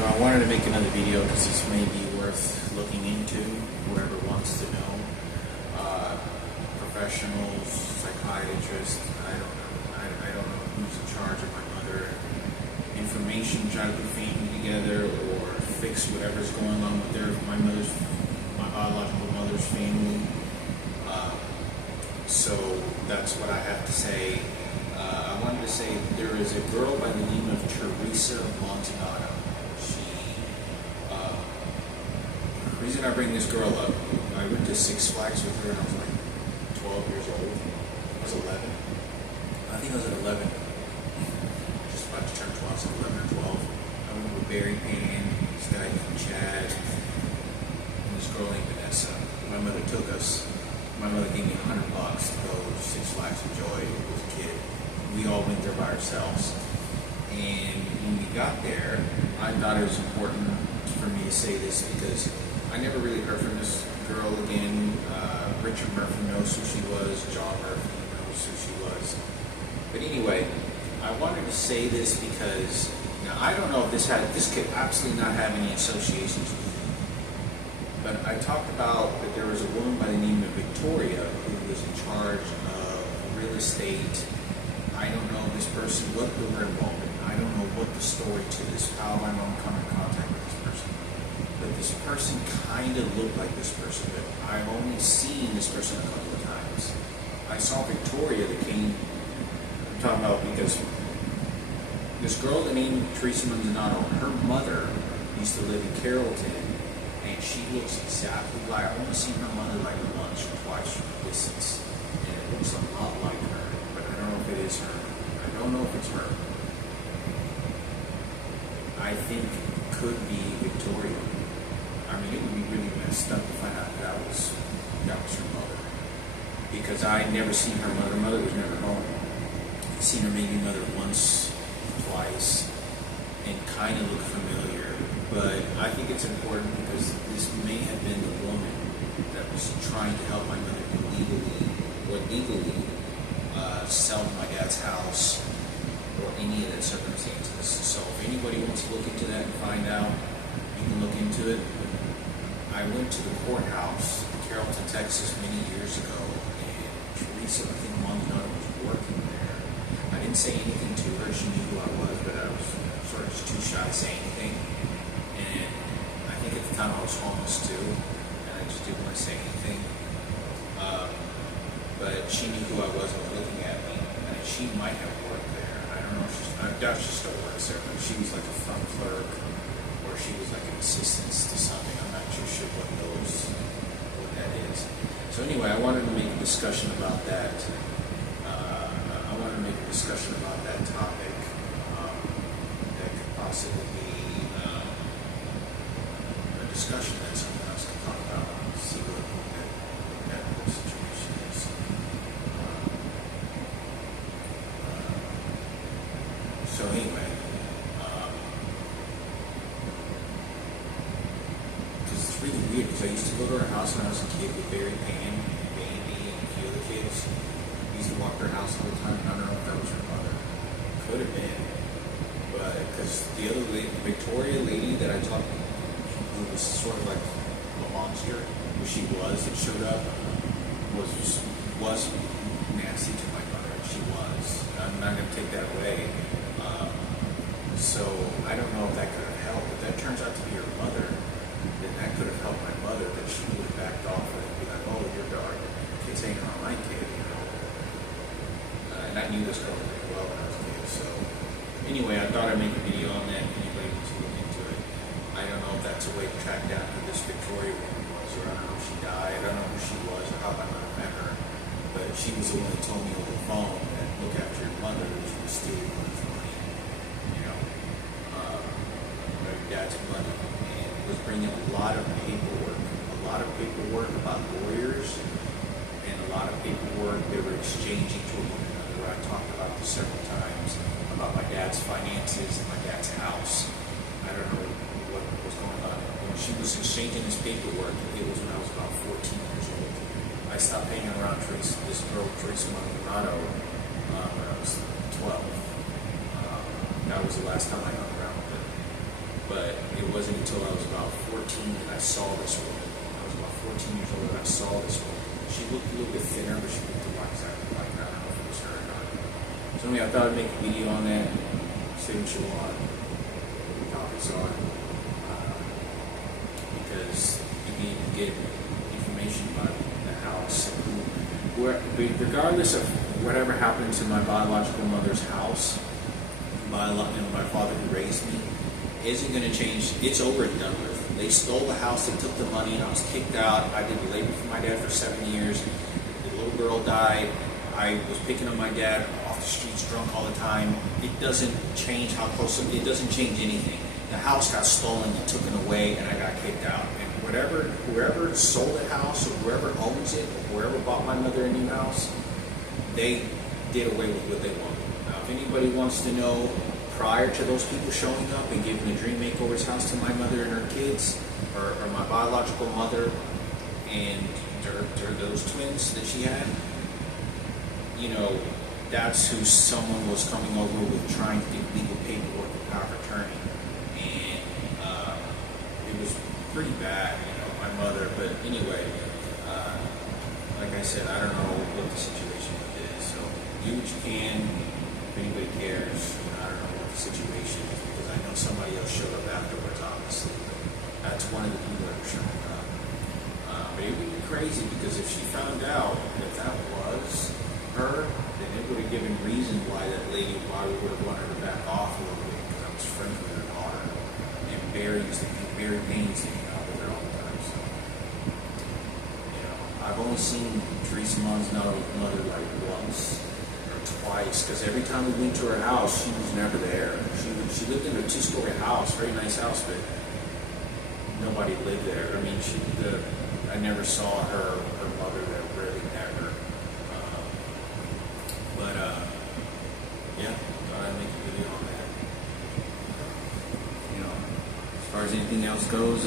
So I wanted to make another video because this may be worth looking into, whoever wants to know. Professionals, psychiatrists, I don't know. I don't know who's in charge of my mother. Information, try to put family together or fix whatever's going on with my biological mother's family. So that's what I have to say. I wanted to say there is a girl by the name of Teresa Montanaro. The reason I bring this girl up, I went to Six Flags with her and I was like 12 years old. I was 11. I think I was at 11. Just about to turn 12, so 11 or 12. I went with Barry Payne, this guy named Chad, and this girl named Vanessa. My mother took us. My mother gave me $100 to go to Six Flags Enjoy as a kid. We all went there by ourselves. And when we got there, I thought it was important for me to say this because I never really heard from this girl again. Richard Murphy knows who she was. John Murphy knows who she was. But anyway, I wanted to say this because now I don't know if this could absolutely not have any associations. But I talked about that there was a woman by the name of Victoria who was in charge of real estate. I don't know this person, what her involvement. I don't know what the story to this, how my mom come in contact with this person. But this person kind of looked like this person, but I've only seen this person a couple of times. I saw Victoria that came, I'm talking about because this girl named Teresa Montanaro, her mother used to live in Carrollton, and she looks exactly like, I've only seen her mother like once or twice from a distance, and it looks a lot like her, but I don't know if it is her. I don't know if it's her. I think it could be Victoria. I mean, it would be really messed up to find out that was her mother. Because I never seen her mother. Her mother was never home. I've seen her maybe mother once, twice, and kind of look familiar. But I think it's important because this may have been the woman that was trying to help my mother legally sell my dad's house or any of the circumstances. So if anybody wants to look into that and find out, you can look into it. I went to the courthouse in Carrollton, Texas many years ago, and Teresa, I think Montanaro was working there. I didn't say anything to her. She knew who I was, but I was sort of just too shy to say anything. And I think at the time I was homeless too, and I just didn't want to say anything. But she knew who I was and was looking at me, and she might have worked there. I don't know if I doubt she still works there, but she was like a front clerk, or she was like an assistant to something. I'm not too sure what that is. So anyway, I wanted to make a discussion about that. I wanted to make a discussion about that topic that could possibly be a discussion that someone else can talk about. See what that whole situation is. So anyway. Really weird because I used to go to her house when I was a kid with Barry Payne and Baby and a few other kids. We used to walk to her house all the time, and I don't know if that was her mother. Could have been. But because the other lady, Victoria lady that I talked to, who was sort of like a monster, who she was, that showed up, was nasty to my mother. She was. I'm not going to take that away. So I don't know if that could have helped. If that turns out to be her mother, then that could have helped my mother, that she would have backed off and be like, oh, your kid's hanging around my kid, you know. And I knew this girl pretty well when I was a kid. So anyway, I thought I'd make a video on that if anybody wants to look into it. I don't know if that's a way to track down who this Victoria woman was, or I don't know if she died. I don't know who she was or how I might have met her. But she was the one that told me over the phone that look after your mother, she was stealing money from me. You know, my dad's money. Was bringing a lot of paperwork about lawyers, and a lot of paperwork they were exchanging to one another. I talked about this several times about my dad's finances and my dad's house. I don't know what was going on. When she was exchanging this paperwork, it was when I was about 14 years old. I stopped hanging around this girl, Teresa Montanaro, when I was 12. That was the last time I hung around with her. But it wasn't until I was about 14 that I saw this woman. I was about 14 years old and I saw this woman. She looked a little bit thinner, but she looked a lot exactly like that. I don't know if it was her or not. So anyway, I thought I'd make a video on that. Signature lot. Probably saw it. Because you can even get information about the house. Regardless of whatever happened to my biological mother's house, my father who raised me, isn't going to change. It's over and done with. They stole the house, they took the money, and I was kicked out. I did labor for my dad for 7 years. The little girl died. I was picking up my dad off the streets drunk all the time. It doesn't change how close, it doesn't change anything. The house got stolen and taken away, and I got kicked out. And whoever sold the house, or whoever owns it, or whoever bought my mother a new house, they did away with what they wanted. Now, if anybody wants to know, prior to those people showing up and giving the Dream Makeovers house to my mother and her kids, or my biological mother and those twins that she had, that's who someone was coming over with trying to get legal paperwork and power of attorney. And it was pretty bad, my mother. But anyway, like I said, I don't know what the situation is. So do what you can. If anybody cares, I don't know what the situation is, because I know somebody else showed up afterwards, obviously. But that's one of the people that were showing up. But it would be crazy, because if she found out that was her, then it would have given reason why we would have wanted her to back off a little bit, because I was friends with her daughter. And Barry Payne's hanging out with her all the time. So, I've only seen Teresa Montanato's mother like once or twice, because every time we went to her house, she was never there. She lived in a 2-story house, very nice house, but nobody lived there. I mean, I never saw her mother there, really never. Yeah, thought I'd make a video on that. As far as anything else goes,